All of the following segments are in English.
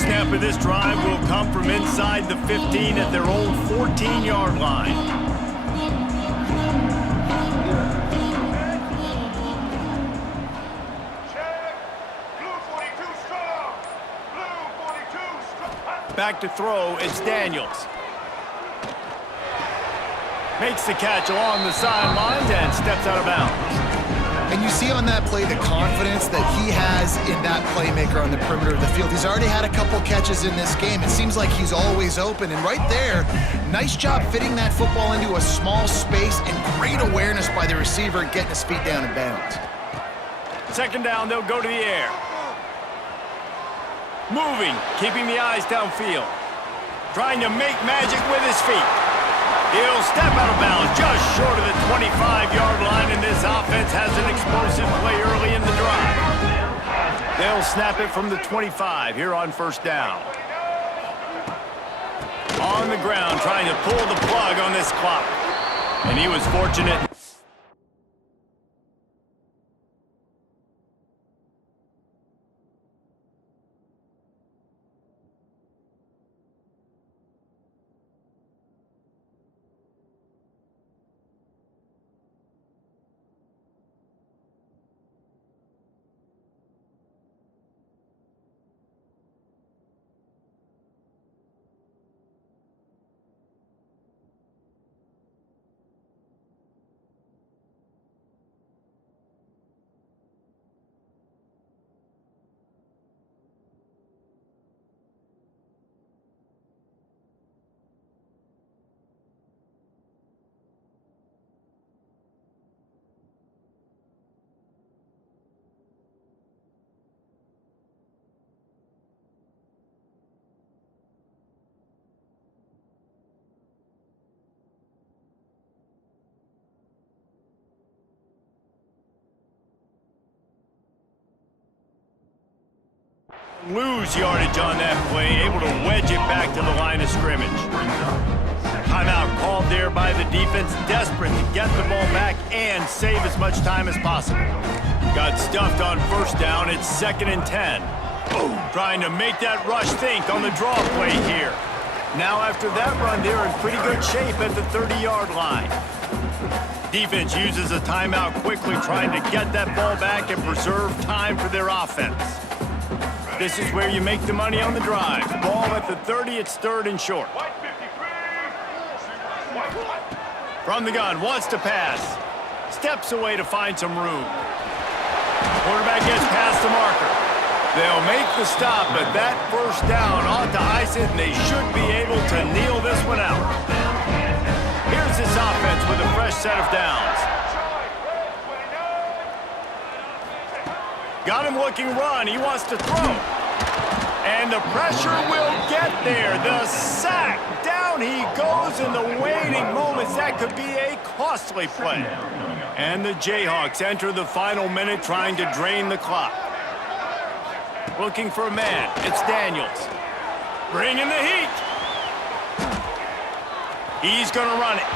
First snap of this drive will come from inside the 15 at their own 14-yard line. Back to throw, it's Daniels. Makes the catch along the sidelines and steps out of bounds. And you see on that play the confidence that he has in that playmaker on the perimeter of the field. He's already had a couple catches in this game. It seems like he's always open. And right there, nice job fitting that football into a small space and great awareness by the receiver getting his feet down in bounds. Second down, they'll go to the air. Moving, keeping the eyes downfield. Trying to make magic with his feet. He'll step out of bounds just short of the 25-yard line, and this offense has an explosive play early in the drive. They'll snap it from the 25 here on first down. On the ground, trying to pull the plug on this clock. And he was fortunate. Lose yardage on that play, able to wedge it back to the line of scrimmage. Timeout called there by the defense, desperate to get the ball back and save as much time as possible. Got stuffed on first down, it's 2nd and 10. Trying to make that rush think on the draw play here. Now after that run, they're in pretty good shape at the 30-yard line. Defense uses a timeout quickly, trying to get that ball back and preserve time for their offense. This is where you make the money on the drive. Ball at the 30, it's 3rd and short. From the gun, wants to pass. Steps away to find some room. Quarterback gets past the marker. They'll make the stop, but that first down ought to ice it, and they should be able to kneel this one out. Here's this offense with a fresh set of downs. Got him looking run. He wants to throw. And the pressure will get there. The sack. Down he goes in the waiting moments. That could be a costly play. And the Jayhawks enter the final minute trying to drain the clock. Looking for a man. It's Daniels. Bringing the heat. He's going to run it.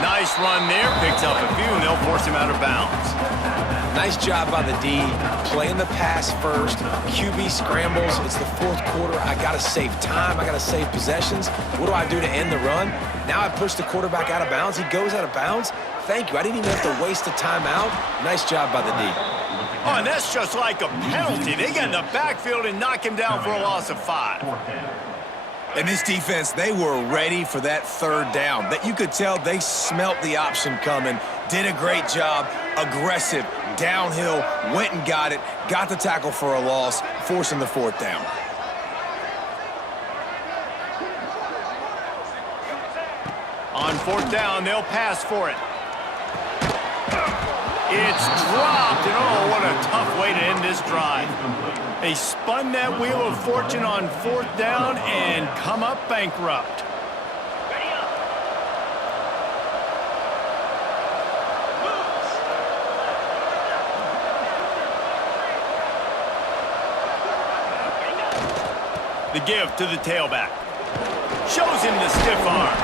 Nice run there. Picks up a few, and they'll force him out of bounds. Nice job by the D, playing the pass first. QB scrambles. It's the 4th quarter. I got to save time. I got to save possessions. What do I do to end the run? Now I push the quarterback out of bounds. He goes out of bounds. Thank you. I didn't even have to waste a timeout. Nice job by the D. Oh, and that's just like a penalty. They get in the backfield and knock him down for a loss of 5. And this defense, they were ready for that 3rd down. That you could tell they smelt the option coming. Did a great job. Aggressive, downhill, went and got it. Got the tackle for a loss, forcing the 4th down. On 4th down, they'll pass for it. It's dropped, and oh, what a tough way to end this drive. They spun that wheel of fortune on 4th down and come up bankrupt. The give to the tailback. Shows him the stiff arm.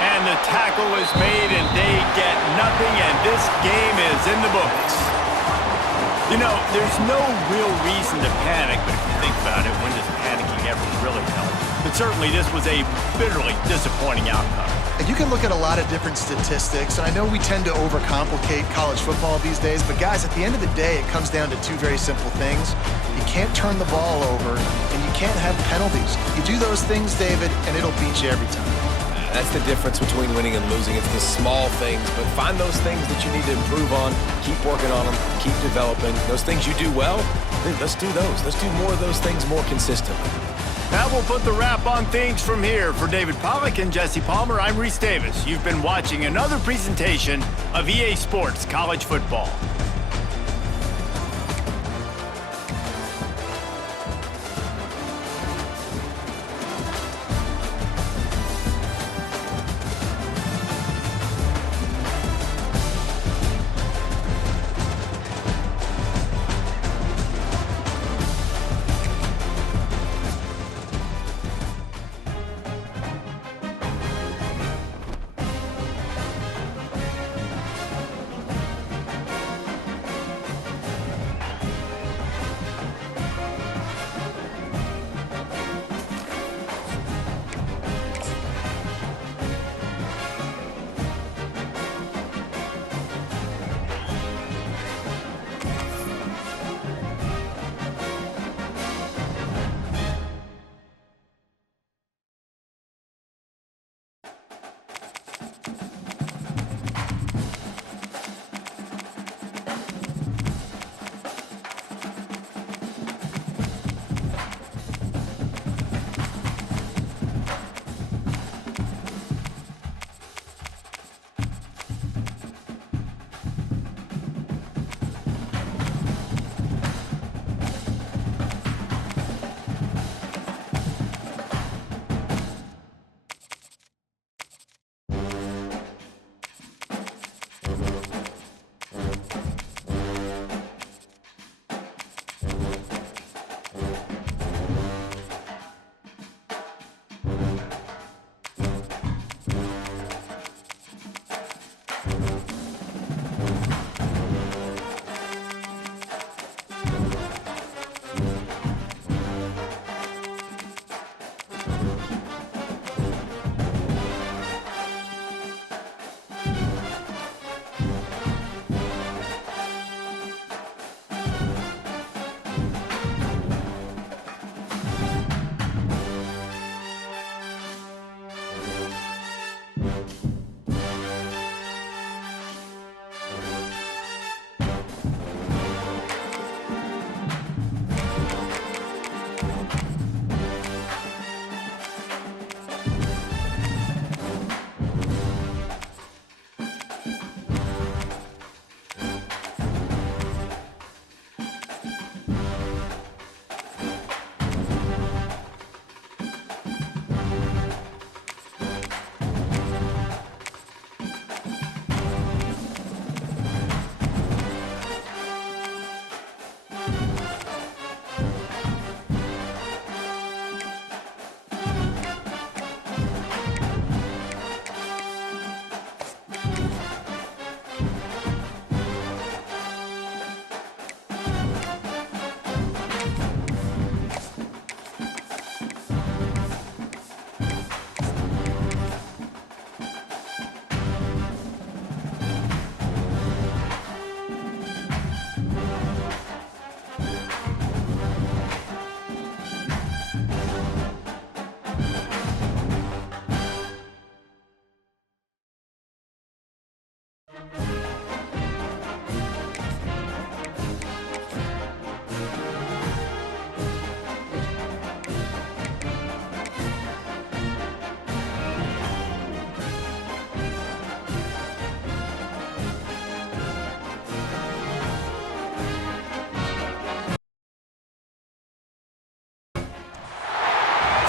And the tackle is made, and they get nothing, and this game is in the books. You know, there's no real reason to panic, but if you think about it, when does panicking ever really helped. But certainly this was a bitterly disappointing outcome. And you can look at a lot of different statistics, and I know we tend to overcomplicate college football these days, but guys, at the end of the day, it comes down to two very simple things. You can't turn the ball over, and you can't have penalties. You do those things, David, and it'll beat you every time. That's the difference between winning and losing. It's the small things, but find those things that you need to improve on, keep working on them, keep developing. Those things you do well, let's do those. Let's do more of those things more consistently. That will put the wrap on things from here. For David Pollack and Jesse Palmer, I'm Reese Davis. You've been watching another presentation of EA Sports College Football.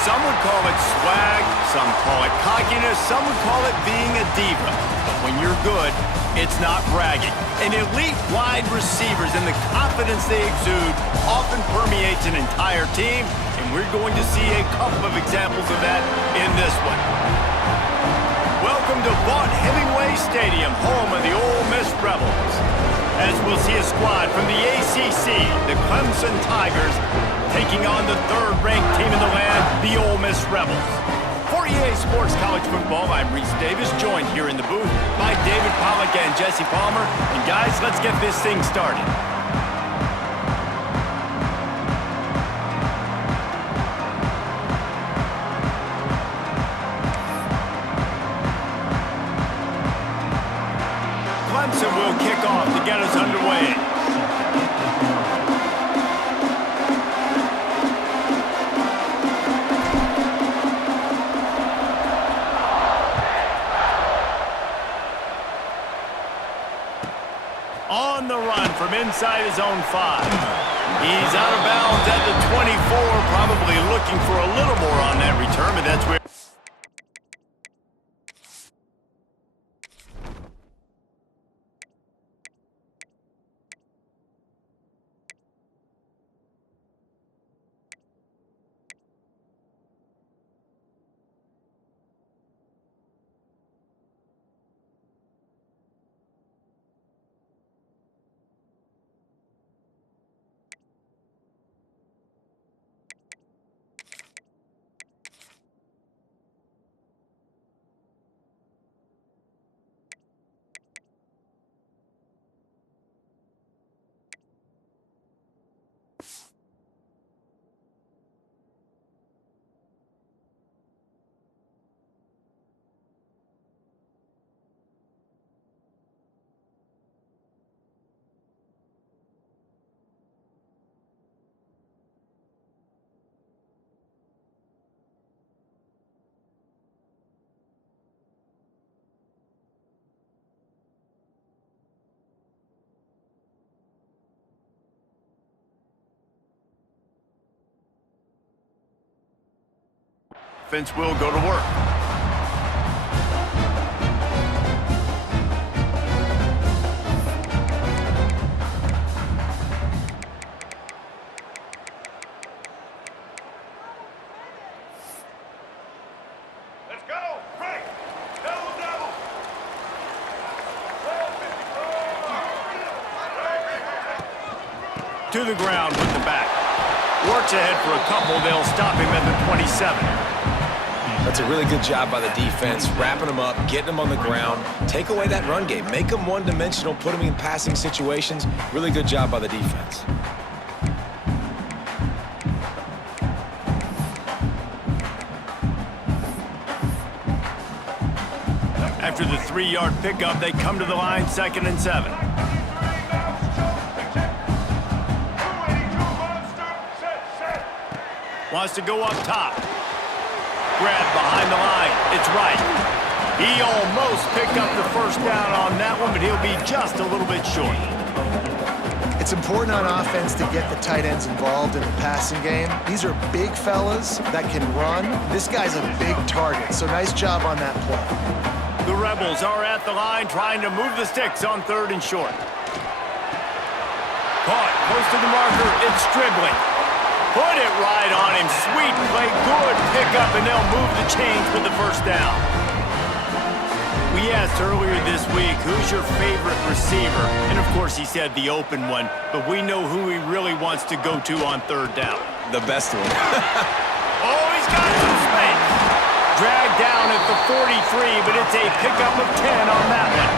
Some would call it swag, some call it cockiness, some would call it being a diva. But when you're good, it's not bragging. And elite wide receivers and the confidence they exude often permeates an entire team, and we're going to see a couple of examples of that in this one. Welcome to Vaught-Hemingway Stadium, home of the Ole Miss Rebels. As we'll see a squad from the ACC, the Clemson Tigers, taking on the third-ranked team in the land, the Ole Miss Rebels. For EA Sports College Football, I'm Reese Davis, joined here in the booth by David Pollack and Jesse Palmer. And guys, let's get this thing started. Clemson will kick off to get us underway. On the run from inside his own 5. He's out of bounds at the 24, probably looking for a little more on that return, but that's where... Offense will go to work. Let's go! Right! Double, double! To the ground with the back. Works ahead for a couple. They'll stop him at the 27. That's a really good job by the defense, wrapping them up, getting them on the ground, take away that run game, make them one-dimensional, put them in passing situations. Really good job by the defense. After the 3-yard pickup, they come to the line, 2nd and 7. Wants to go up top. Grab behind the line. It's right. He almost picked up the first down on that one, but he'll be just a little bit short. It's important on offense to get the tight ends involved in the passing game. These are big fellas that can run. This guy's a big target, so nice job on that play. The Rebels are at the line trying to move the sticks on 3rd and short. Caught, close to the marker. It's Stribling. Put it right on him. Sweet play, good pickup, and they'll move the chains with the first down. We asked earlier this week, who's your favorite receiver? And of course he said the open one, but we know who he really wants to go to on 3rd down. The best one. Oh, he's got some space. Dragged down at the 43, but it's a pickup of 10 on that one.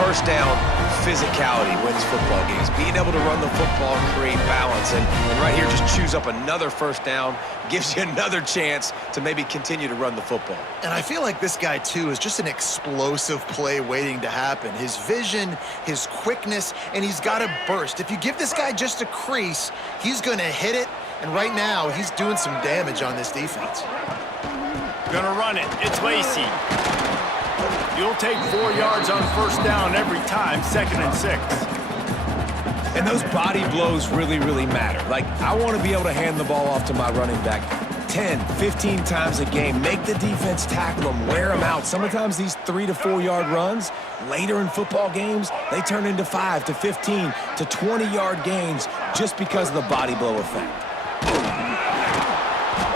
First down, physicality wins football games. Being able to run the football and create balance. And right here, just choose up another first down, gives you another chance to maybe continue to run the football. And I feel like this guy, too, is just an explosive play waiting to happen. His vision, his quickness, and he's got a burst. If you give this guy just a crease, he's going to hit it. And right now, he's doing some damage on this defense. Gonna run it. It's Lacey. You'll take 4 yards on first down every time, 2nd and 6. And those body blows really, really matter. Like, I want to be able to hand the ball off to my running back 10, 15 times a game. Make the defense tackle them, wear them out. Sometimes these 3 to 4 yard runs, later in football games, they turn into 5 to 15 to 20-yard gains just because of the body blow effect.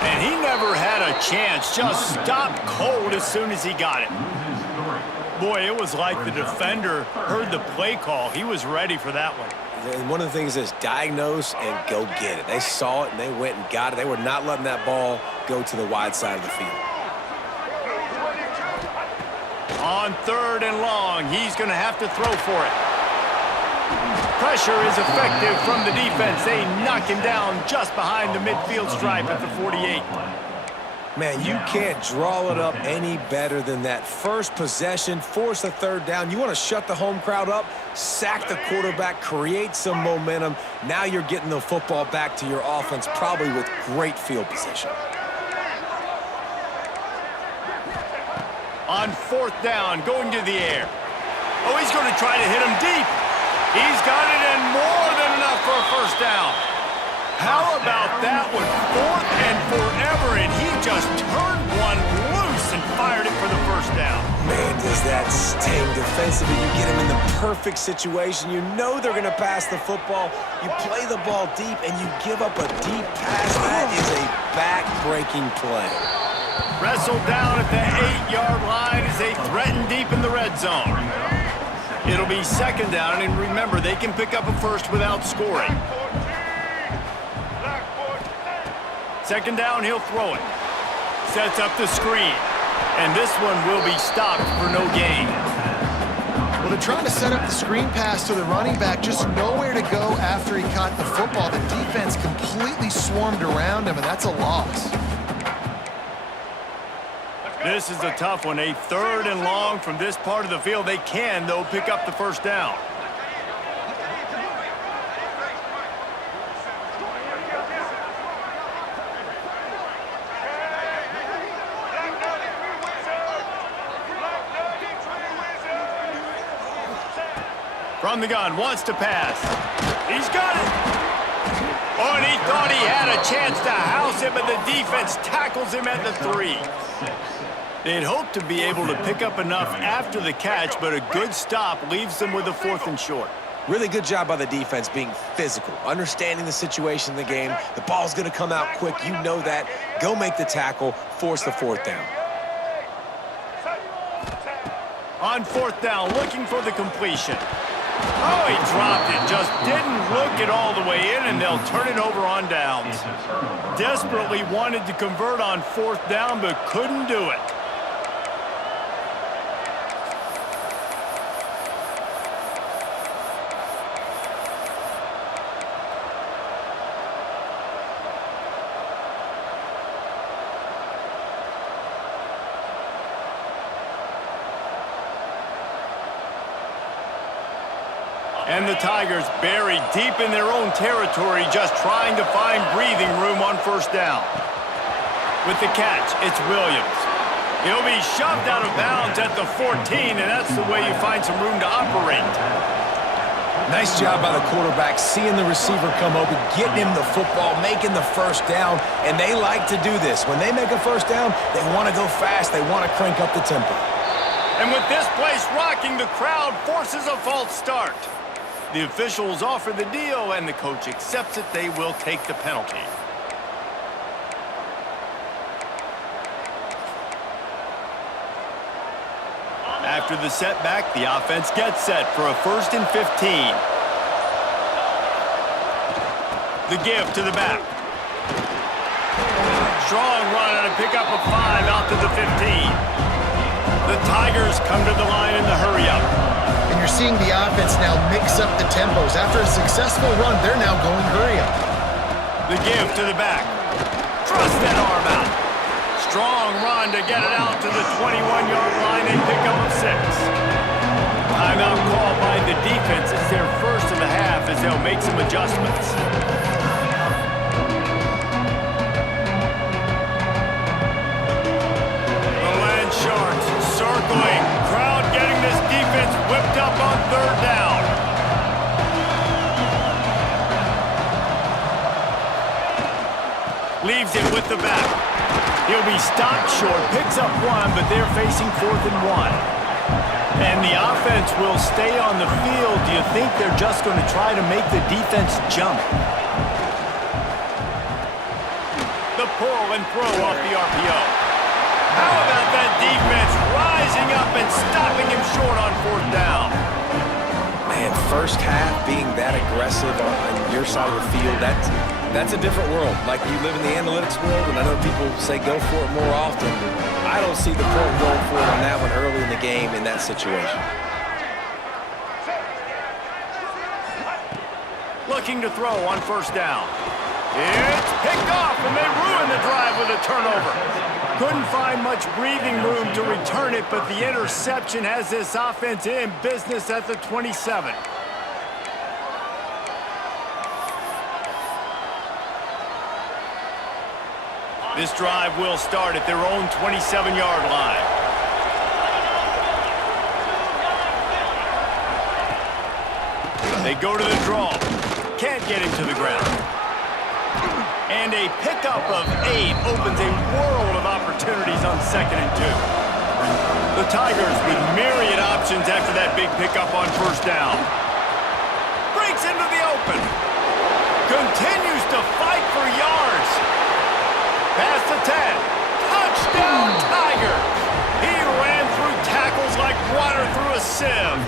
And he never had a chance, just stopped cold as soon as he got it. Boy, it was like the defender heard the play call. He was ready for that one. And one of the things is diagnose and go get it. They saw it, and they went and got it. They were not letting that ball go to the wide side of the field. On 3rd and long, he's going to have to throw for it. Pressure is effective from the defense. They knock him down just behind the midfield stripe at the 48. Man, you can't draw it up any better than that. First possession, force a 3rd down. You want to shut the home crowd up, sack the quarterback, create some momentum. Now you're getting the football back to your offense, probably with great field position. On 4th down, going to the air. Oh, he's going to try to hit him deep. He's got it in more than enough for a 1st down. How about that one? 4th and forever, and he just turned one loose and fired it for the 1st down. Man, does that sting defensively. You get him in the perfect situation. You know they're going to pass the football. You play the ball deep, and you give up a deep pass. That is a back-breaking play. Wrestled down at the 8-yard line as they threaten deep in the red zone. It'll be 2nd down, and remember, they can pick up a 1st without scoring. 2nd down, he'll throw it. Sets up the screen. And this one will be stopped for no gain. Well, they're trying to set up the screen pass to the running back, just nowhere to go after he caught the football. The defense completely swarmed around him, and that's a loss. This is a tough one. A 3rd and long from this part of the field. They can, though, pick up the 1st down. From the gun, wants to pass. He's got it. Oh, and he thought he had a chance to house him, but the defense tackles him at the 3. They'd hoped to be able to pick up enough after the catch, but a good stop leaves them with a 4th and short. Really good job by the defense being physical, understanding the situation in the game. The ball's going to come out quick. You know that. Go make the tackle, force the 4th down. On 4th down, looking for the completion. Oh, he dropped it. Just didn't look it all the way in, and they'll turn it over on downs. Desperately wanted to convert on 4th down, but couldn't do it. And the Tigers buried deep in their own territory, just trying to find breathing room on 1st down. With the catch, it's Williams. He'll be shoved out of bounds at the 14, and that's the way you find some room to operate. Nice job by the quarterback, seeing the receiver come open, getting him the football, making the 1st down, and they like to do this. When they make a 1st down, they want to go fast. They want to crank up the tempo. And with this place rocking, the crowd forces a false start. The officials offer the deal, and the coach accepts it. They will take the penalty. After the setback, the offense gets set for a 1st and 15. The give to the back. Strong run and a pickup of 5 out to the 15. The Tigers come to the line in the hurry-up. And you're seeing the offense now mix up the tempos. After a successful run, they're now going hurry-up. The give to the back. Thrust that arm out. Strong run to get it out to the 21-yard line and pick up a 6. Timeout called by the defense. It's their 1st of the half as they'll make some adjustments. The Land Sharks circling. Crowd getting this defense whipped up on 3rd down. Leaves it with the back. He'll be stopped short, picks up 1, but they're facing 4th and 1. And the offense will stay on the field. Do you think they're just going to try to make the defense jump? The pull and throw off the RPO. How about that defense rising up and stopping him short on 4th down? Man, first half, being that aggressive on your side of the field, that's a different world. Like, you live in the analytics world, and I know people say go for it more often. I don't see the point going for it on that one early in the game in that situation. Looking to throw on first down. It's picked off, and they ruin the drive with a turnover. Couldn't find much breathing room to return it, but the interception has this offense in business at the 27. This drive will start at their own 27-yard line. They go to the draw. Can't get him to the ground. And a pickup of 8 opens a world of opportunities on 2nd and 2. The Tigers with myriad options after that big pickup on first down. Breaks into the open. Continues to fight for yards. Past the 10. Touchdown, Tigers! He ran through tackles like water through a sieve.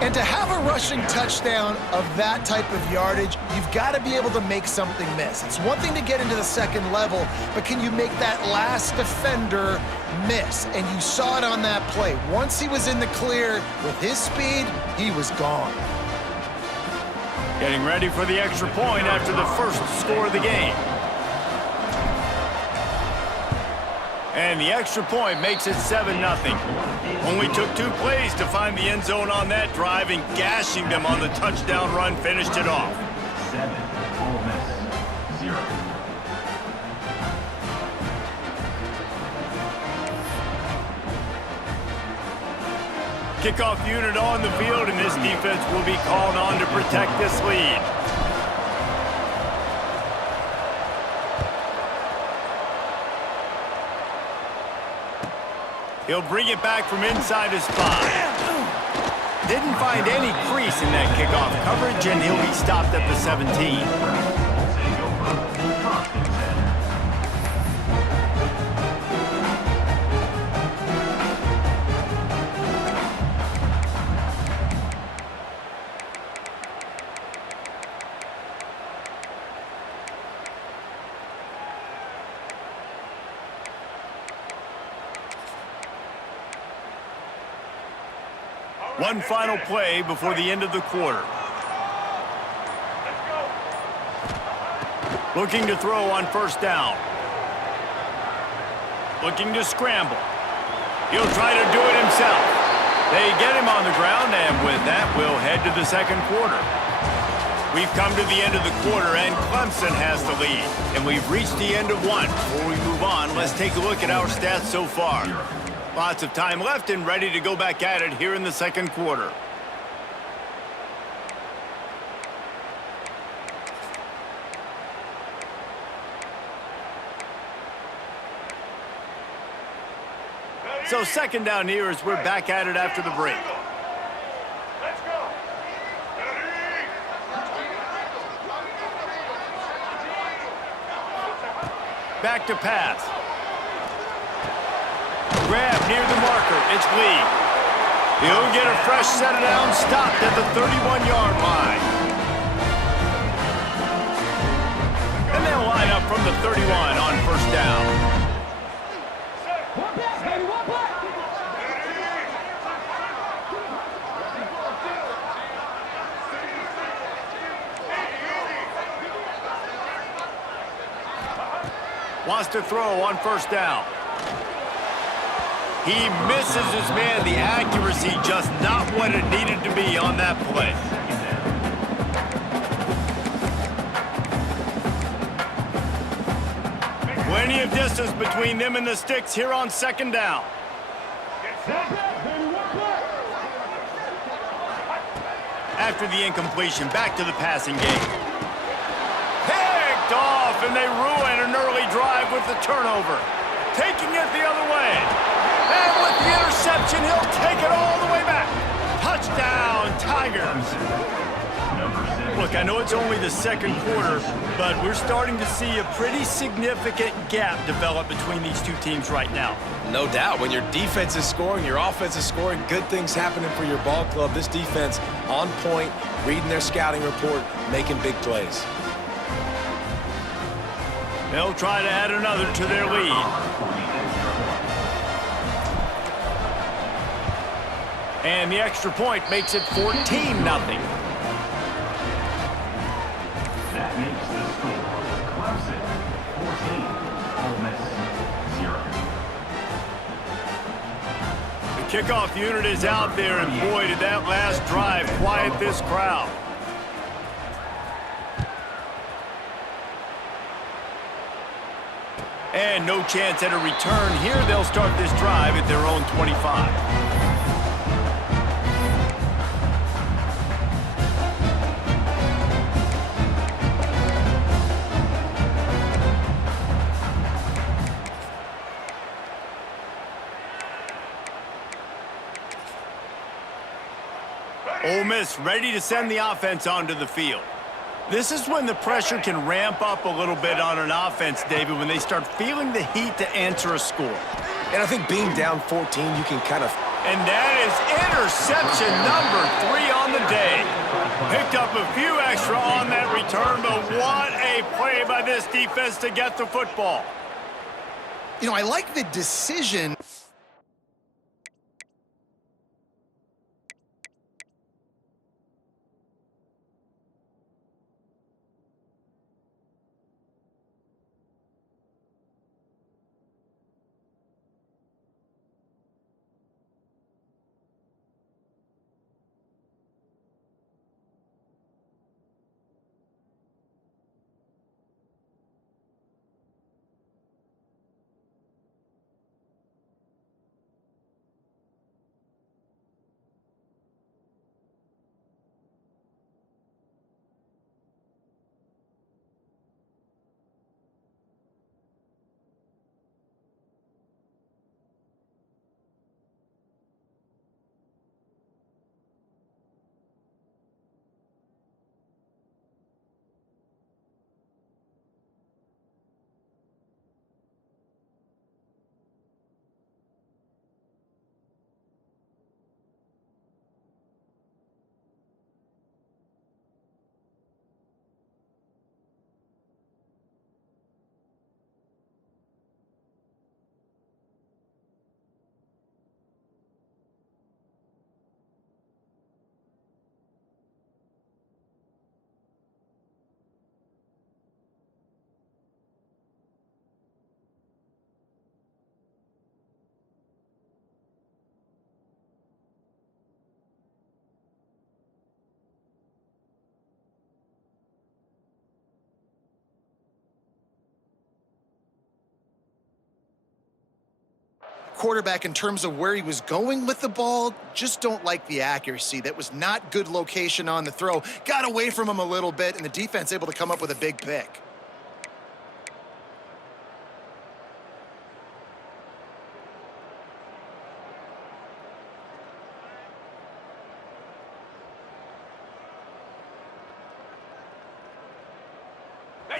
And to have a rushing touchdown of that type of yardage, you've got to be able to make something miss. It's one thing to get into the second level, but can you make that last defender miss? And you saw it on that play. Once he was in the clear with his speed, he was gone. Getting ready for the extra point after the first score of the game. And the extra point makes it 7-0. Only took 2 plays to find the end zone on that drive, and gashing them on the touchdown run finished it off. 7, Ole Miss, 0. Kickoff unit on the field, and this defense will be called on to protect this lead. He'll bring it back from inside his 5. Didn't find any crease in that kickoff coverage, and he'll be stopped at the 17. One final play before the end of the quarter. Looking to throw on first down. Looking to scramble. He'll try to do it himself. They get him on the ground, and with that, we'll head to the second quarter. We've come to the end of the quarter, and Clemson has the lead. And we've reached the end of one. Before we move on, let's take a look at our stats so far. Lots of time left and ready to go back at it here in the second quarter. So second down here as we're back at it after the break. Let's go. Back to pass. Grab near the marker. It's Lee. He'll get a fresh set of down, stopped at the 31-yard line. And they'll line up from the 31 on first down. Wants to throw on first down. He misses his man. The accuracy just not what it needed to be on that play. Plenty of distance between them and the sticks here on second down. After the incompletion, back to the passing game. Picked off, and they ruin an early drive with the turnover. Taking it the other way. And with the interception, he'll take it all the way back. Touchdown, Tigers. Number 7. Look, I know it's only the second quarter, but we're starting to see a pretty significant gap develop between these two teams right now. No doubt. When your defense is scoring, your offense is scoring, good things happening for your ball club. This defense on point, reading their scouting report, making big plays. They'll try to add another to their lead. And the extra point makes it 14-0. That makes the score Clemson 14, Ole Miss 0. The kickoff unit is out there, and boy, did that last drive quiet this crowd. And no chance at a return here. They'll start this drive at their own 25. Ole Miss ready to send the offense onto the field. This is when the pressure can ramp up a little bit on an offense, David, when they start feeling the heat to answer a score. And I think being down 14, you can kind of... And that is interception number 3 on the day. Picked up a few extra on that return, but what a play by this defense to get the football. You know, I like the decision. Quarterback, in terms of where he was going with the ball, just don't like the accuracy. That was not good location on the throw. Got away from him a little bit, and the defense able to come up with a big pick.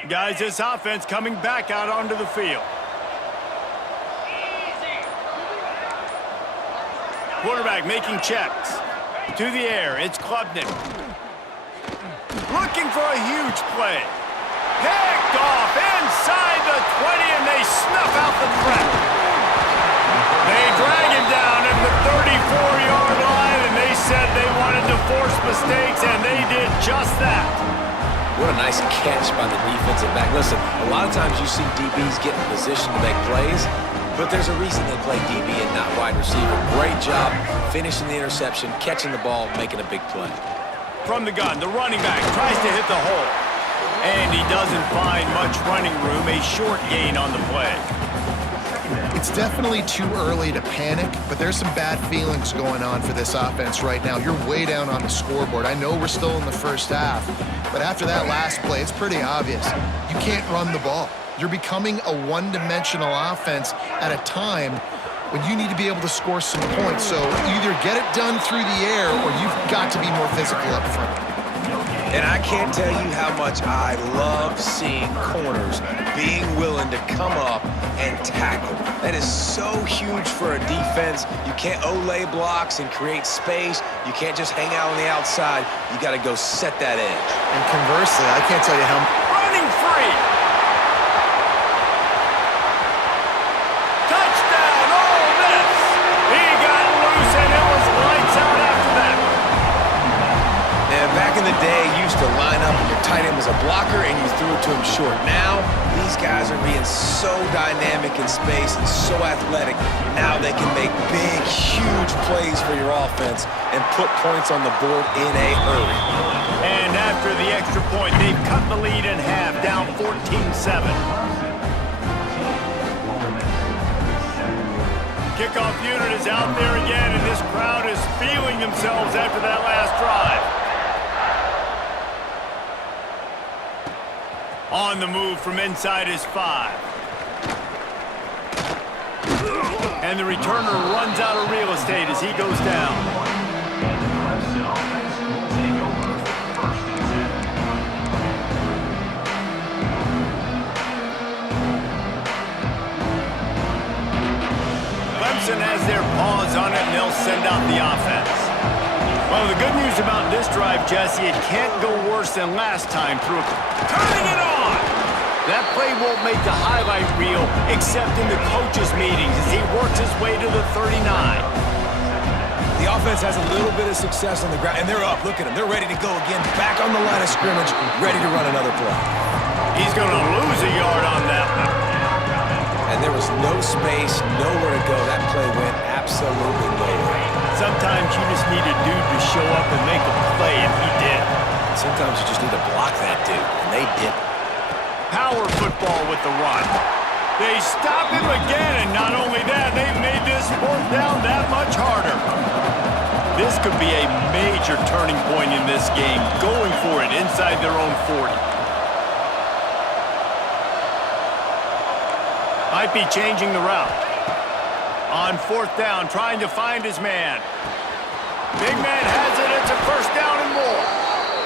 Guys, this offense coming back out onto the field. Quarterback making checks. To the air, it's Klubnik. Looking for a huge play. Picked off inside the 20, and they snuff out the threat. They drag him down at the 34-yard line, and they said they wanted to force mistakes, and they did just that. What a nice catch by the defensive back. Listen, a lot of times you see DBs get in position to make plays, but there's a reason they play DB and not wide receiver. Great job finishing the interception, catching the ball, making a big play. From the gun, the running back tries to hit the hole. And he doesn't find much running room, a short gain on the play. It's definitely too early to panic, but there's some bad feelings going on for this offense right now. You're way down on the scoreboard. I know we're still in the first half, but after that last play, it's pretty obvious. You can't run the ball. You're becoming a one-dimensional offense at a time when you need to be able to score some points. So either get it done through the air or you've got to be more physical up front. And I can't tell you how much I love seeing corners being willing to come up and tackle. That is so huge for a defense. You can't Olay blocks and create space. You can't just hang out on the outside. You got to go set that edge. And conversely, I can't tell you how... Running free. Touchdown, Ole Miss. He got loose, and it was lights out after that. And back in the day, you used to line up and your tight end was a blocker and you threw it to him short. Now, these guys are being so dynamic in space and so athletic. Now they can make big, huge plays for your offense and put points on the board in a hurry. And after the extra point, they've cut the lead in half, down 14-7. Kickoff unit is out there again, and this crowd is feeling themselves after that last drive. On the move from inside his 5. And the returner runs out of real estate as he goes down. Clemson has their paws on it, and they'll send out the offense. Well, the good news about this drive, Jesse, it can't go worse than last time through. Turning it on! That play won't make the highlight reel except in the coaches' meetings as he works his way to the 39. The offense has a little bit of success on the ground, and they're up. Look at them. They're ready to go again, back on the line of scrimmage, ready to run another play. He's going to lose a yard on that one. And there was no space, nowhere to go. That play went absolutely nowhere. Sometimes you just need a dude to show up and make a play, and he did. Sometimes you just need to block that dude, and they did. Power football with the run. They stop him again, and not only that, they've made this fourth down that much harder. This could be a major turning point in this game, going for it inside their own 40. Might be changing the route. On fourth down, trying to find his man. Big man has it. It's a first down and more.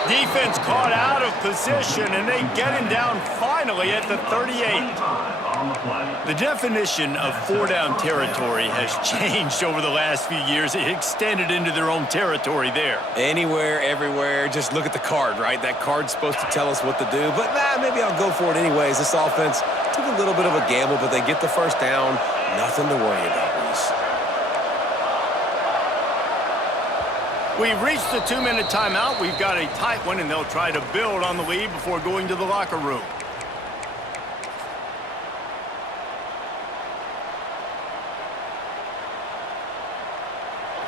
Defense caught out of position, and they get him down finally at the 38. The definition of four-down territory has changed over the last few years. It extended into their own territory there. Anywhere, everywhere, just look at the card, right? That card's supposed to tell us what to do, but maybe I'll go for it anyways. This offense took a little bit of a gamble, but they get the first down. Nothing to worry about, Reese. We've reached the 2-minute timeout. We've got a tight one, and they'll try to build on the lead before going to the locker room.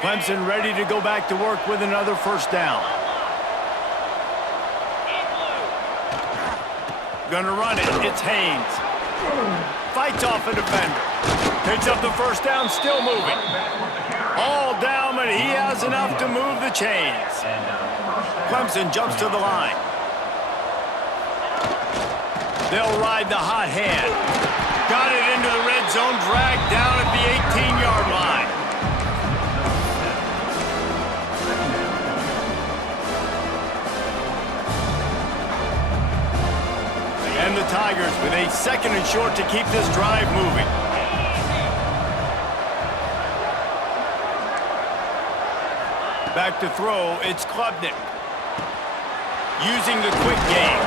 Clemson ready to go back to work with another first down. Gonna run it. It's Haynes. Fights off a defender. Picks up the first down, still moving. All down, but he has enough to move the chains. Clemson jumps to the line. They'll ride the hot hand. Got it into the red zone, dragged down at the 18-yard line. And the Tigers with a second and short to keep this drive moving. Back to throw, it's Klubnik. Using the quick game.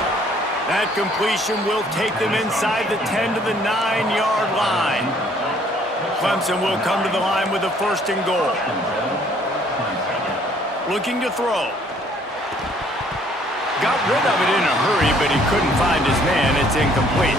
That completion will take them inside the 10 to the 9-yard line. Clemson will come to the line with a first and goal. Looking to throw. Got rid of it in a hurry, but he couldn't find his man. It's incomplete.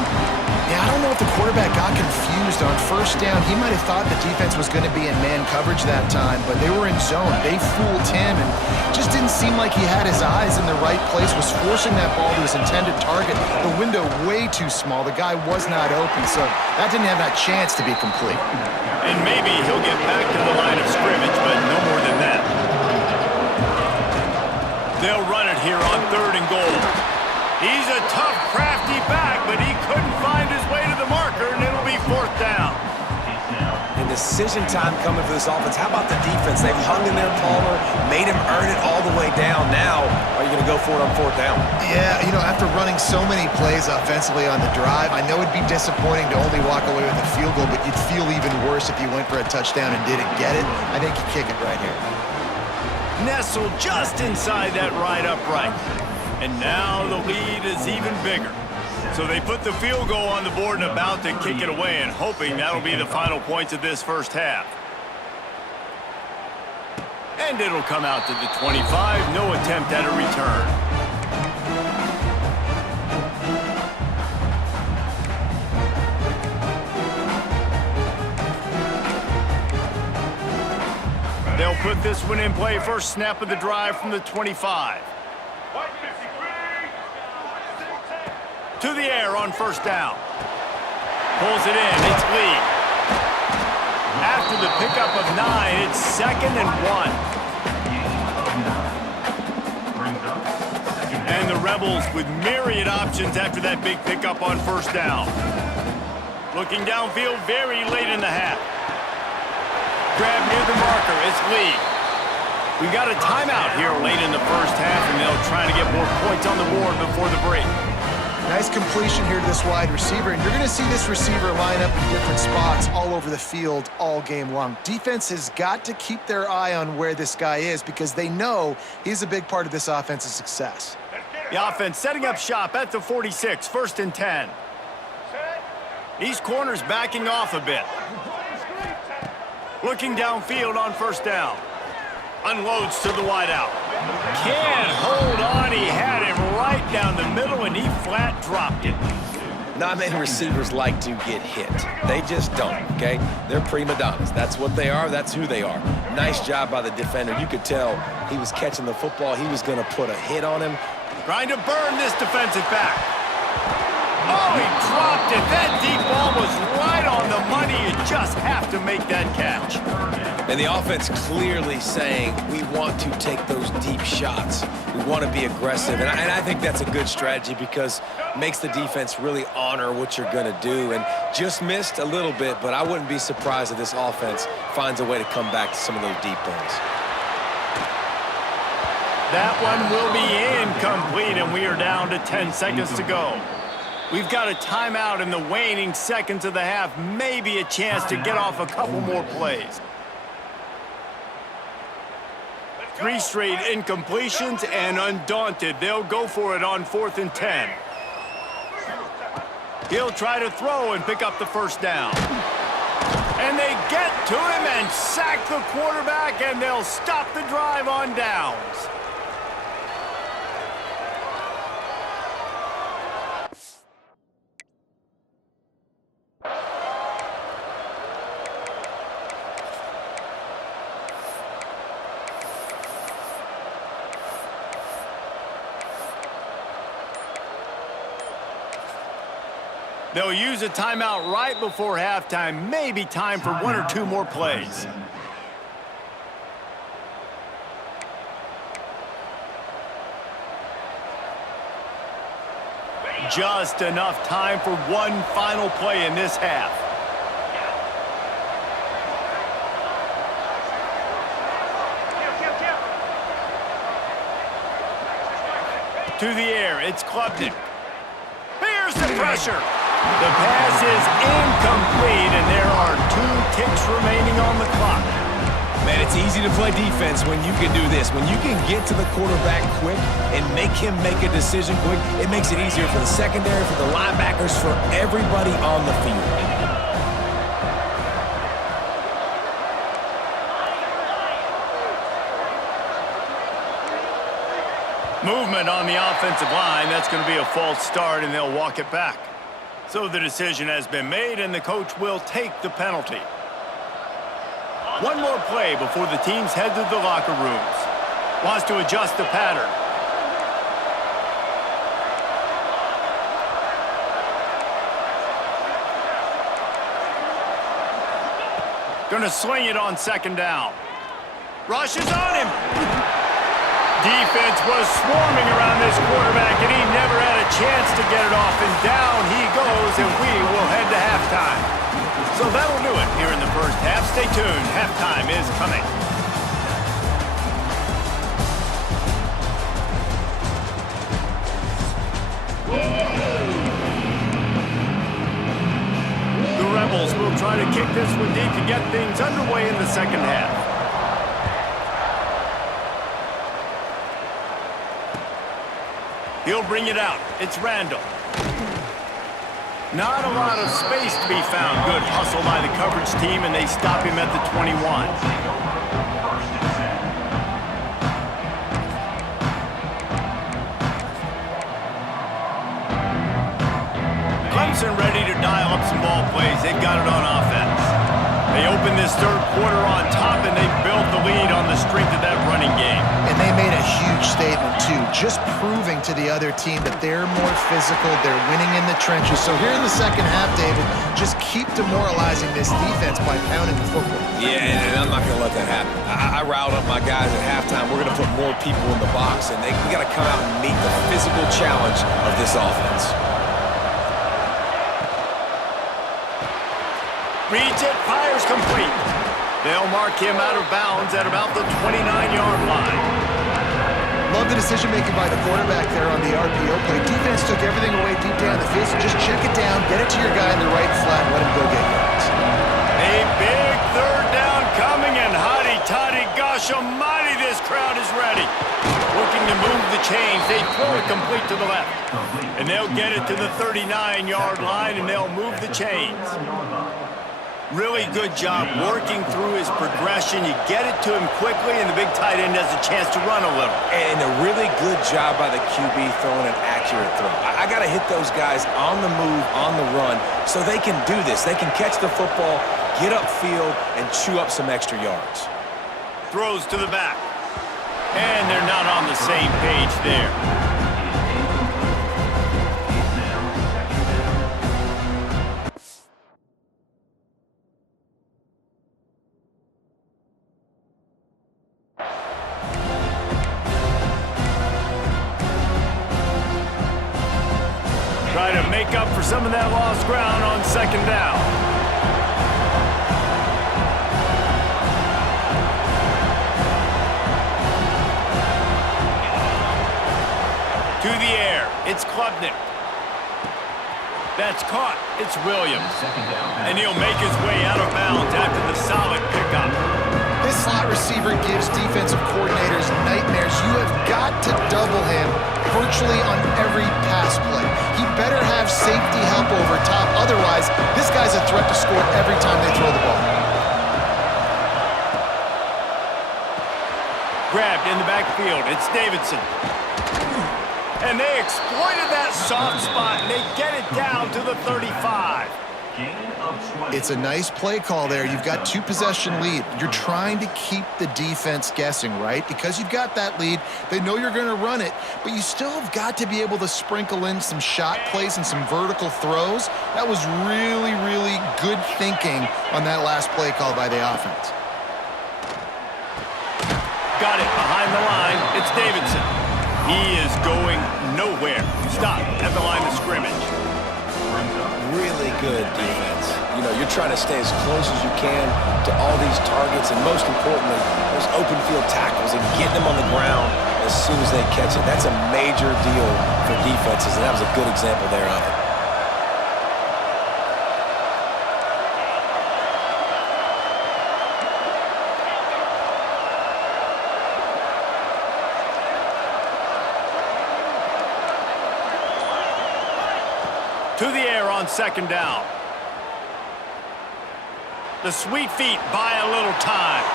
Yeah, I don't know if the quarterback got confused on first down. He might have thought the defense was going to be in man coverage that time, but they were in zone. They fooled him, and just didn't seem like he had his eyes in the right place, was forcing that ball to his intended target. The window way too small. The guy was not open, so that didn't have that chance to be complete. And maybe he'll get back to the line of scrimmage, but no more than that. They'll run it here on third and goal. He's a tough, crafty back, but he couldn't find his way to the marker, and it'll be fourth down. In the decision time coming for this offense. How about the defense? They've hung in there, Palmer, made him earn it all the way down. Now, are you going to go for it on 4th down? Yeah, you know, after running so many plays offensively on the drive, I know it'd be disappointing to only walk away with a field goal, but you'd feel even worse if you went for a touchdown and didn't get it. I think you kick it right here. Nestled just inside that right upright. And now the lead is even bigger. So they put the field goal on the board and about to kick it away, and hoping that'll be the final points of this first half. And it'll come out to the 25. No attempt at a return. They'll put this one in play. First snap of the drive from the 25. To the air on 1st down. Pulls it in. It's Lee. After the pickup of 9, it's 2nd and 1. And the Rebels with myriad options after that big pickup on 1st down. Looking downfield very late in the half. Grab near the marker. It's Lee. We got a timeout here late in the first half, and they'll try to get more points on the board before the break. Nice completion here to this wide receiver, and you're going to see this receiver line up in different spots all over the field all game long. Defense has got to keep their eye on where this guy is because they know he's a big part of this offense's success. The offense setting up shop at the 46, 1st and 10. These corners backing off a bit. Looking downfield on 1st down. Unloads to the wideout. Can't hold on. He had him right down the middle, and he flat dropped it. Not many receivers like to get hit. They just don't, okay? They're prima donnas. That's what they are. That's who they are. Nice job by the defender. You could tell he was catching the football. He was going to put a hit on him. Trying to burn this defensive back. Oh, he dropped it. That deep ball was right on the money. You just have to make that catch. And the offense clearly saying, we want to take those deep shots. We want to be aggressive. And I think that's a good strategy because it makes the defense really honor what you're going to do. And just missed a little bit, but I wouldn't be surprised if this offense finds a way to come back to some of those deep balls. That one will be incomplete, and we are down to 10 seconds to go. We've got a timeout in the waning seconds of the half. Maybe a chance to get off a couple more plays. 3 straight incompletions, and undaunted, they'll go for it on 4th and 10. He'll try to throw and pick up the 1st down. And they get to him and sack the quarterback, and they'll stop the drive on downs. They'll use a timeout right before halftime. Maybe time for 1 or 2 more plays. Just enough time for one final play in this half. To the air, it's Klubnik. Here's the pressure. The pass is incomplete, and there are 2 ticks remaining on the clock. Man, it's easy to play defense when you can do this. When you can get to the quarterback quick and make him make a decision quick, it makes it easier for the secondary, for the linebackers, for everybody on the field. Movement on the offensive line. That's going to be a false start, and they'll walk it back. So the decision has been made, and the coach will take the penalty. One more play before the teams head to the locker rooms. Wants to adjust the pattern. Gonna sling it on 2nd down. Rushes on him. Defense was swarming around this quarterback, and he never had a chance to get it off. And down he goes, and we will head to halftime. So that'll do it here in the first half. Stay tuned. Halftime is coming. The Rebels will try to kick this one deep to get things underway in the second half. He'll bring it out. It's Randall. Not a lot of space to be found. Good hustle by the coverage team, and they stop him at the 21. Clemson ready to dial up some ball plays. They've got it on offense. They open this third quarter on top, and they built the lead on the strength of that running game. And they made a huge statement, too, just proving to the other team that they're more physical, they're winning in the trenches. So here in the second half, David, just keep demoralizing this defense by pounding the football. Yeah, and I'm not going to let that happen. I riled up my guys at halftime. We're going to put more people in the box, and we got to come out and meet the physical challenge of this offense. Reads it, fires complete. They'll mark him out of bounds at about the 29-yard line. Love the decision-making by the quarterback there on the RPO play. Defense took everything away deep down the field, so just check it down, get it to your guy in the right flat, and let him go get yards. A big third down coming, and hotty-toddy, gosh almighty, this crowd is ready. Looking to move the chains. They throw it complete to the left. And they'll get it to the 39-yard line, and they'll move the chains. Really good job working through his progression. You get it to him quickly, and the big tight end has a chance to run a little. And a really good job by the QB throwing an accurate throw. I got to hit those guys on the move, on the run, so they can do this. They can catch the football, get upfield, and chew up some extra yards. Throws to the back. And they're not on the same page there. Try to make up for some of that lost ground on second down. To the air, it's Klubnik. That's caught, it's Williams. And he'll make his way out of bounds after the solid pickup. This slot receiver gives defensive coordinators nightmares. You have got to double him virtually on every pass play. He better have safety help over top. Otherwise, this guy's a threat to score every time they throw the ball. Grabbed in the backfield, it's Davidson. And they exploited that soft spot, and they get it down to the 35. It's a nice play call there. You've got two-possession lead. You're trying to keep the defense guessing, right? Because you've got that lead, they know you're going to run it, but you still have got to be able to sprinkle in some shot plays and some vertical throws. That was really, really good thinking on that last play call by the offense. Got it behind the line. It's Davidson. He is going nowhere. Stop at the line of scrimmage. Really good defense. You know, you're trying to stay as close as you can to all these targets, and most importantly, those open field tackles and getting them on the ground as soon as they catch it. That's a major deal for defenses, and that was a good example there of it. To the air on second down. The sweet feet buy a little time.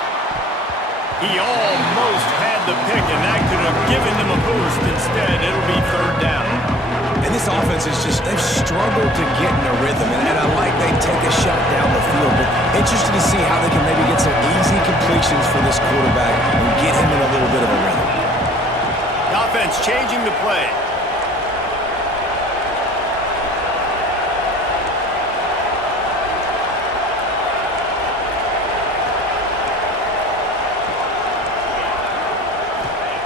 He almost had the pick, and that could have given them a boost. Instead, it'll be third down. And this offense is just, they've struggled to get in a rhythm, and I like they take a shot down the field, but interested to see how they can maybe get some easy completions for this quarterback and get him in a little bit of a rhythm. The offense changing the play.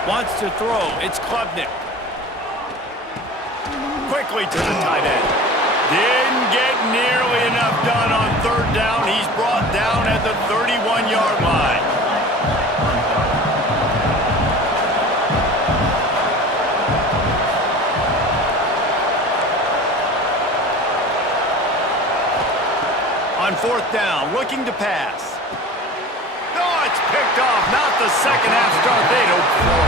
Wants to throw. It's Klubnik. Quickly to the tight end. Didn't get nearly enough done on third down. He's brought down at the 31-yard line. On fourth down, looking to pass. Oh, it's picked off. Not the second half start they'd hoped for.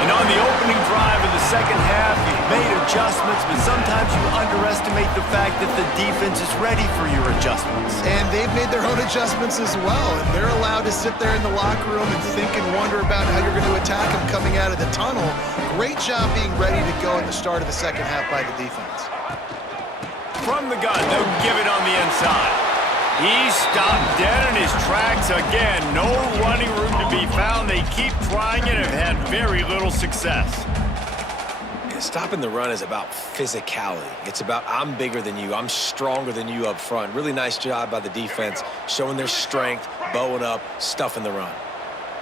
And on the opening drive of the second half, you've made adjustments, but sometimes you underestimate the fact that the defense is ready for your adjustments. And they've made their own adjustments as well, and they're allowed to sit there in the locker room and think and wonder about how you're going to attack them coming out of the tunnel. Great job being ready to go at the start of the second half by the defense. From the gun, they'll give it on the inside. He's stopped dead in his tracks again. No running room to be found. They keep trying it and have had very little success. Yeah, stopping the run is about physicality. It's about I'm bigger than you. I'm stronger than you up front. Really nice job by the defense, showing their strength, bowing up, stuffing the run.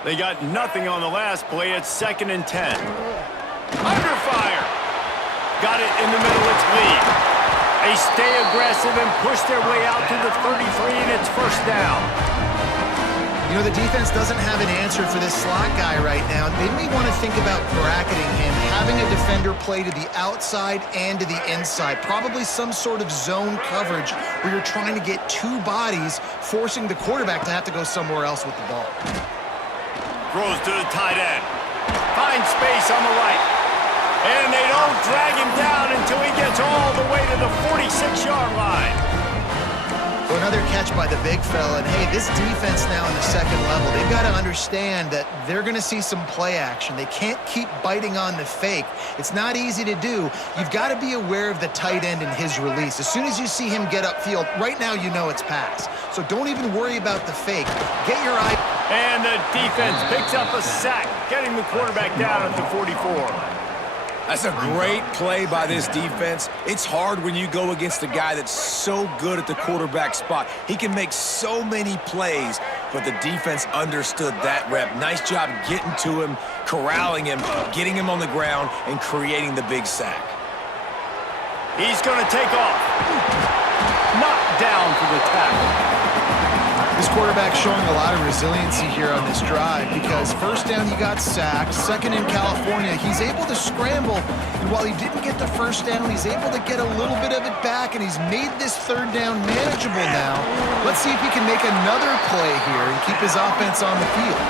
They got nothing on the last play. It's 2nd and 10. Under fire. Got it in the middle. It's Lee. They stay aggressive and push their way out to the 33, and it's first down. You know, the defense doesn't have an answer for this slot guy right now. They may want to think about bracketing him, having a defender play to the outside and to the inside. Probably some sort of zone coverage where you're trying to get two bodies, forcing the quarterback to have to go somewhere else with the ball. Throws to the tight end. Finds space on the right. And they don't drag him down until he gets all the way to the 46-yard line. Well, another catch by the big fella. And, hey, this defense now in the second level, they've got to understand that they're going to see some play action. They can't keep biting on the fake. It's not easy to do. You've got to be aware of the tight end and his release. As soon as you see him get upfield, right now you know it's pass. So don't even worry about the fake. Get your eye. And the defense picks up a sack, getting the quarterback down at the 44. That's a great play by this defense. It's hard when you go against a guy that's so good at the quarterback spot. He can make so many plays, but the defense understood that rep. Nice job getting to him, corralling him, getting him on the ground, and creating the big sack. He's going to take off. Knocked down for the tackle. This quarterback showing a lot of resiliency here on this drive because first down he got sacked, second in California, he's able to scramble, and while he didn't get the first down, he's able to get a little bit of it back, and he's made this third down manageable now. Let's see if he can make another play here and keep his offense on the field.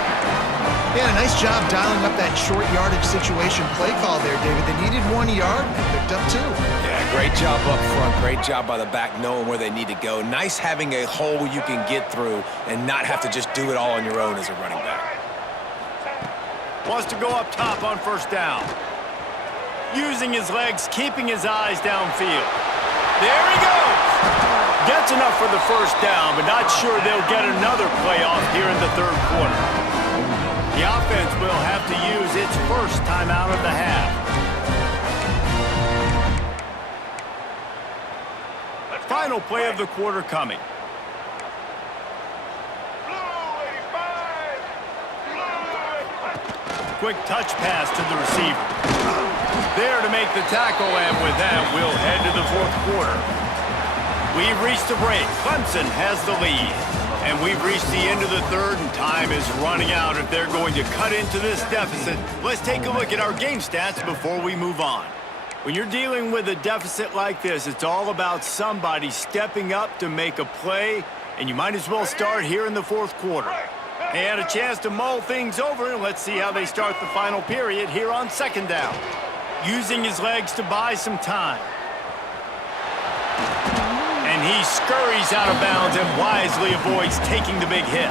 Yeah, a nice job dialing up that short yardage situation play call there, David. They needed 1 yard, and they picked up 2. Yeah, great job up front. Great job by the back knowing where they need to go. Nice having a hole you can get through and not have to just do it all on your own as a running back. Wants to go up top on first down. Using his legs, keeping his eyes downfield. There he goes! Gets enough for the first down, but not sure they'll get another play off here in the third quarter. The offense will have to use its first timeout of the half. Final play of the quarter coming. Quick touch pass to the receiver. There to make the tackle, and with that, we'll head to the fourth quarter. We've reached the break. Clemson has the lead. And we've reached the end of the third, and time is running out if they're going to cut into this deficit. Let's take a look at our game stats before we move on. When you're dealing with a deficit like this, it's all about somebody stepping up to make a play, and you might as well start here in the fourth quarter. They had a chance to mull things over, and let's see how they start the final period here on second down. Using his legs to buy some time. And he scurries out of bounds and wisely avoids taking the big hit.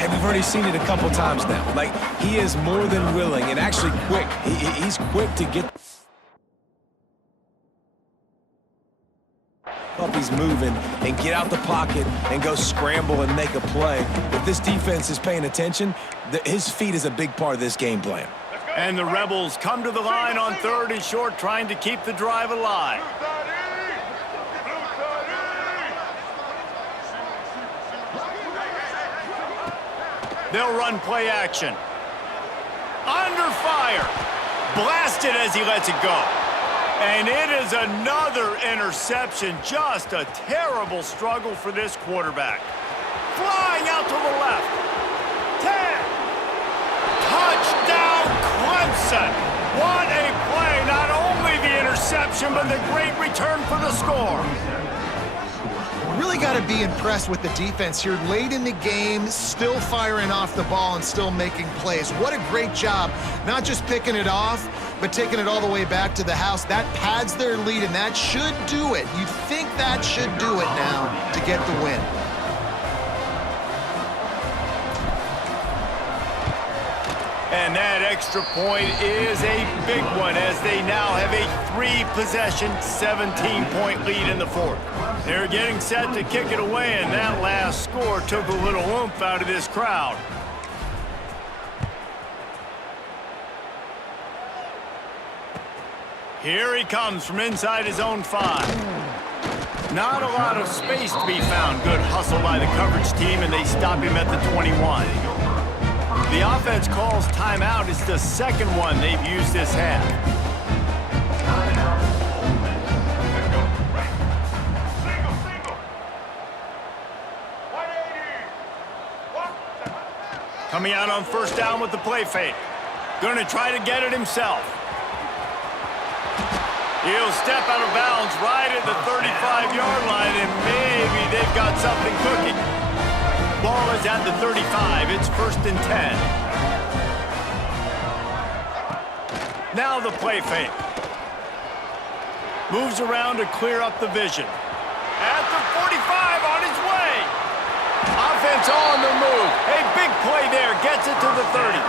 And we've already seen it a couple times now. Like, he is more than willing and actually quick. He's quick to get up, he's moving, and get out the pocket and go scramble and make a play. If this defense is paying attention, his feet is a big part of this game plan. And the Rebels come to the line on third and short, trying to keep the drive alive. They'll run play action. Under fire. Blasted as he lets it go. And it is another interception. Just a terrible struggle for this quarterback. Flying out to the left. 10. Touchdown, Clemson. What a play. Not only the interception, but the great return for the score. Really got to be impressed with the defense here. Late in the game, still firing off the ball and still making plays. What a great job. Not just picking it off, but taking it all the way back to the house. That pads their lead, and that should do it. You'd think that should do it now to get the win. And that extra point is a big one as they now have a 3-possession, 17-point lead in the fourth. They're getting set to kick it away, and that last score took a little oomph out of this crowd. Here he comes from inside his own 5. Not a lot of space to be found. Good hustle by the coverage team, and they stop him at the 21. The offense calls timeout. It's the second one they've used this half. Coming out on first down with the play fake. Going to try to get it himself. He'll step out of bounds right at the 35-yard line, and maybe they've got something cooking. Ball is at the 35. It's 1st and 10. Now the play fake. Moves around to clear up the vision. At the 45, on his way. Offense on the move. A big play there. Gets it to the 30.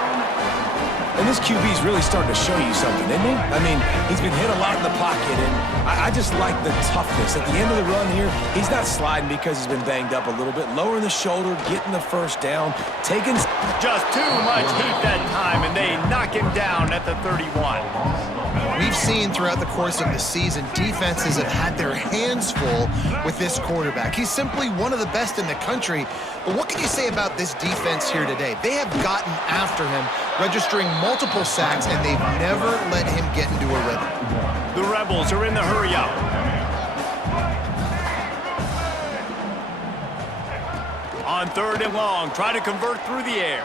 And this QB's really starting to show you something, isn't he? I mean, he's been hit a lot in the pocket, and I just like the toughness. At the end of the run here, he's not sliding because he's been banged up a little bit. Lowering the shoulder, getting the first down, taking... Just too much heat that time, and they knock him down at the 31. We've seen throughout the course of the season, defenses have had their hands full with this quarterback. He's simply one of the best in the country. But what can you say about this defense here today? They have gotten after him, registering multiple sacks, and they've never let him get into a rhythm. The Rebels are in the hurry-up. On 3rd and long, try to convert through the air.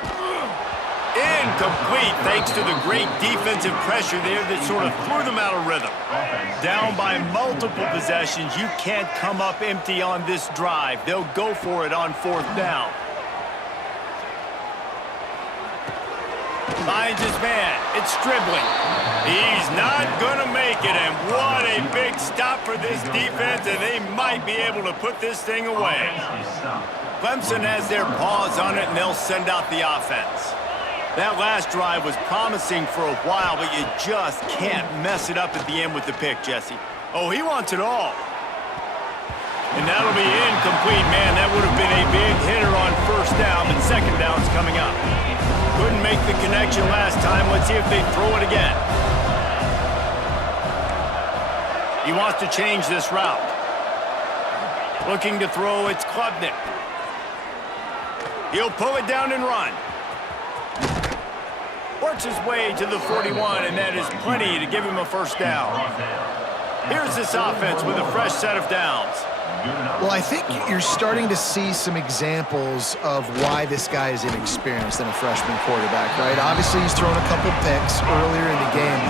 Incomplete thanks to the great defensive pressure there that sort of threw them out of rhythm. Down by multiple possessions, you can't come up empty on this drive. They'll go for it on 4th down. Finds his man. It's Stribling. He's not going to make it, and what a big stop for this defense, and they might be able to put this thing away. Clemson has their paws on it, and they'll send out the offense. That last drive was promising for a while, but you just can't mess it up at the end with the pick, Jesse. Oh, he wants it all. And that'll be incomplete, man. That would have been a big hitter on 1st down, but 2nd down's coming up. Couldn't make the connection last time. Let's see if they throw it again. He wants to change this route. Looking to throw, it's Klubnik. He'll pull it down and run. Works his way to the 41, and that is plenty to give him a 1st down. Here's this offense with a fresh set of downs. Well, I think you're starting to see some examples of why this guy is inexperienced in a freshman quarterback, right? Obviously, he's thrown a couple picks earlier in the game.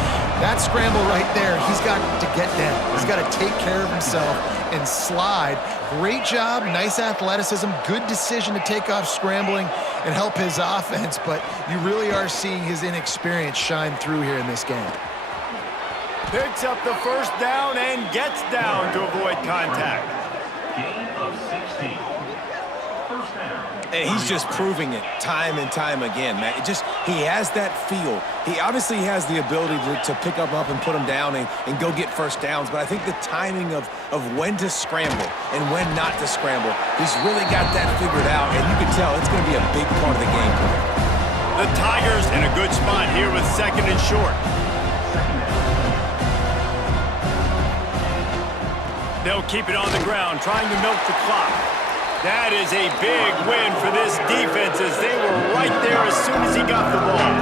That scramble right there, he's got to get down. He's got to take care of himself and slide. Great job, nice athleticism, good decision to take off scrambling and help his offense, but you really are seeing his inexperience shine through here in this game. Picks up the 1st down and gets down to avoid contact. Gain of 16. 1st down. And he's just proving it time and time again, man. He has that feel. He obviously has the ability to pick up and put him down and go get 1st downs, but I think the timing of when to scramble and when not to scramble, he's really got that figured out, and you can tell it's going to be a big part of the game for him. The Tigers in a good spot here with 2nd and short. They'll keep it on the ground, trying to milk the clock. That is a big win for this defense as they were right there as soon as he got the ball.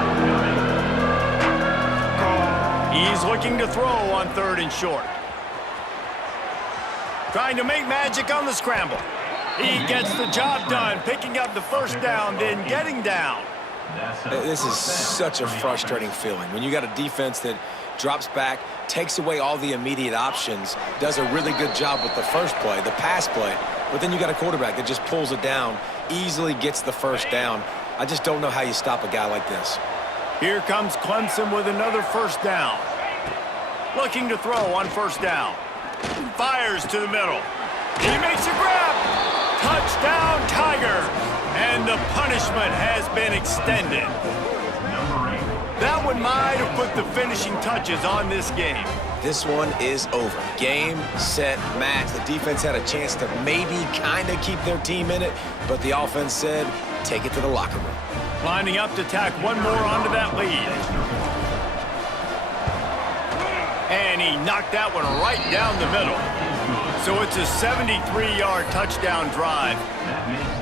He's He's looking to throw on 3rd and short. Trying to make magic on the scramble. He gets the job done, picking up the first down, then getting down. This is such a frustrating feeling when you got a defense that drops back, takes away all the immediate options, does a really good job with the first play, the pass play, but then you got a quarterback that just pulls it down, easily gets the first down. I just don't know how you stop a guy like this. Here comes Clemson with another first down. Looking to throw on 1st down. Fires to the middle. He makes a grab. Touchdown, Tiger. And the punishment has been extended. That one might have put the finishing touches on this game. This one is over. Game, set, match. The defense had a chance to maybe kind of keep their team in it, but the offense said, take it to the locker room. Lining up to tack one more onto that lead. And he knocked that one right down the middle. So it's a 73-yard touchdown drive.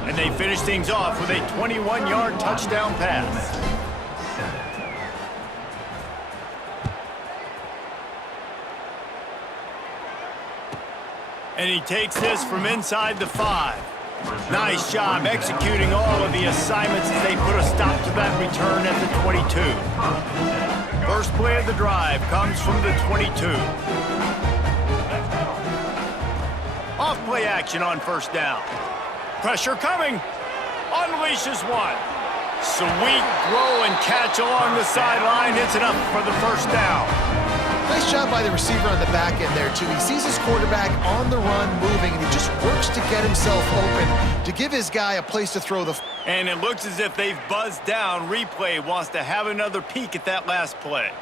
And they finish things off with a 21-yard touchdown pass. And he takes this from inside the 5. Nice job executing all of the assignments as they put a stop to that return at the 22. First play of the drive comes from the 22. Off play action on 1st down. Pressure coming. Unleashes one. Sweet throw and catch along the sideline. It's enough for the 1st down. Nice job by the receiver on the back end there, too. He sees his quarterback on the run moving, and he just works to get himself open to give his guy a place to throw the... And it looks as if they've buzzed down. Replay wants to have another peek at that last play.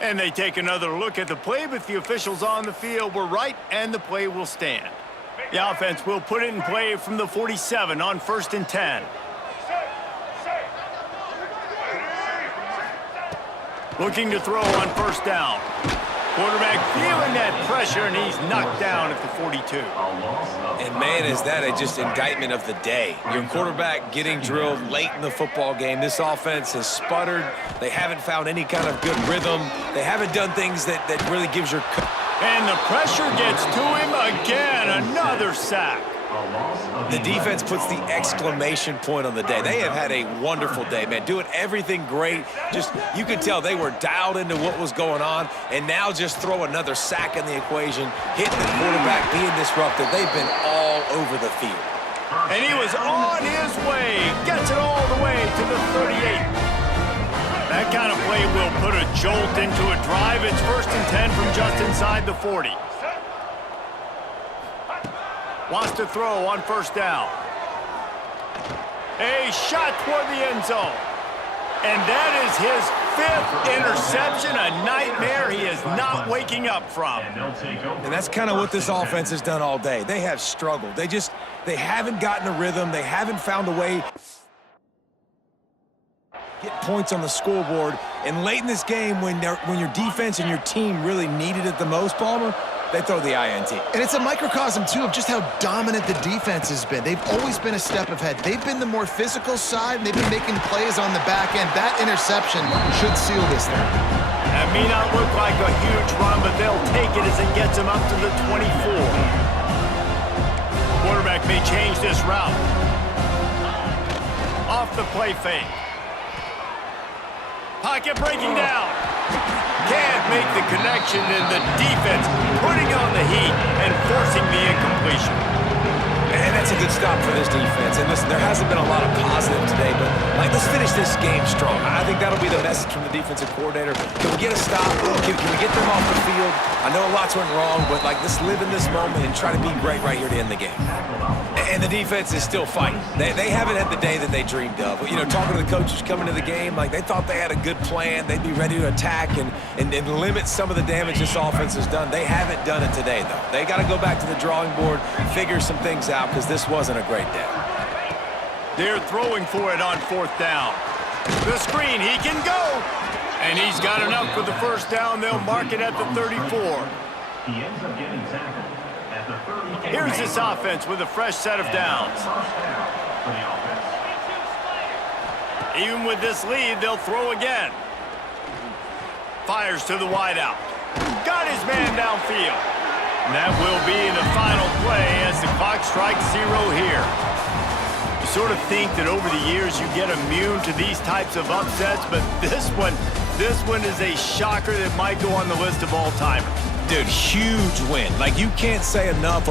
And they take another look at the play, but the officials on the field were right, and the play will stand. The offense will put it in play from the 47 on 1st and 10. Looking to throw on 1st down. Quarterback feeling that pressure, and he's knocked down at the 42. And, man, is that just indictment of the day. Your quarterback getting drilled late in the football game. This offense has sputtered. They haven't found any kind of good rhythm. They haven't done things that really gives your... And the pressure gets to him again. Another sack. The defense puts the exclamation point on the day. They have had a wonderful day, man. Doing everything great. Just, you could tell they were dialed into what was going on, and now just throw another sack in the equation, hitting the quarterback, being disruptive. They've been all over the field. And he was on his way. Gets it all the way to the 38. That kind of play will put a jolt into a drive. It's 1st and 10 from just inside the 40. Wants to throw on 1st down. A shot toward the end zone. And that is his 5th interception, a nightmare he is not waking up from. And that's kind of what this offense has done all day. They have struggled. They haven't gotten a rhythm. They haven't found a way get points on the scoreboard. And late in this game, when your defense and your team really needed it the most, Palmer, they throw the INT. And it's a microcosm, too, of just how dominant the defense has been. They've always been a step ahead. They've been the more physical side, and they've been making plays on the back end. That interception should seal this thing. That may not look like a huge run, but they'll take it as it gets them up to the 24. Quarterback may change this route. Off the play fake. Pocket breaking down. Can't make the connection, and the defense putting on the heat and forcing the incompletion. And that's a good stop for this defense. And listen, there hasn't been a lot of positive today, but let's finish this game strong. I think that'll be the message from the defensive coordinator. Can we get a stop? Can we get them off the field? I know lots went wrong, but let's live in this moment and try to be great right here to end the game. And the defense is still fighting. They haven't had the day that they dreamed of. You know, talking to the coaches coming to the game, they thought they had a good plan. They'd be ready to attack and limit some of the damage this offense has done. They haven't done it today, though. They got to go back to the drawing board, figure some things out, because this wasn't a great day. They're throwing for it on 4th down. The screen, he can go. And he's got enough for the 1st down. They'll mark it at the 34. He ends up getting tackled at the 30. Here's this offense with a fresh set of downs. Even with this lead, they'll throw again. Fires to the wideout. Got his man downfield. And that will be the final play as the clock strikes 0 here. You sort of think that over the years you get immune to these types of upsets, but this one is a shocker that might go on the list of all-timers. Dude, huge win. Like, you can't say enough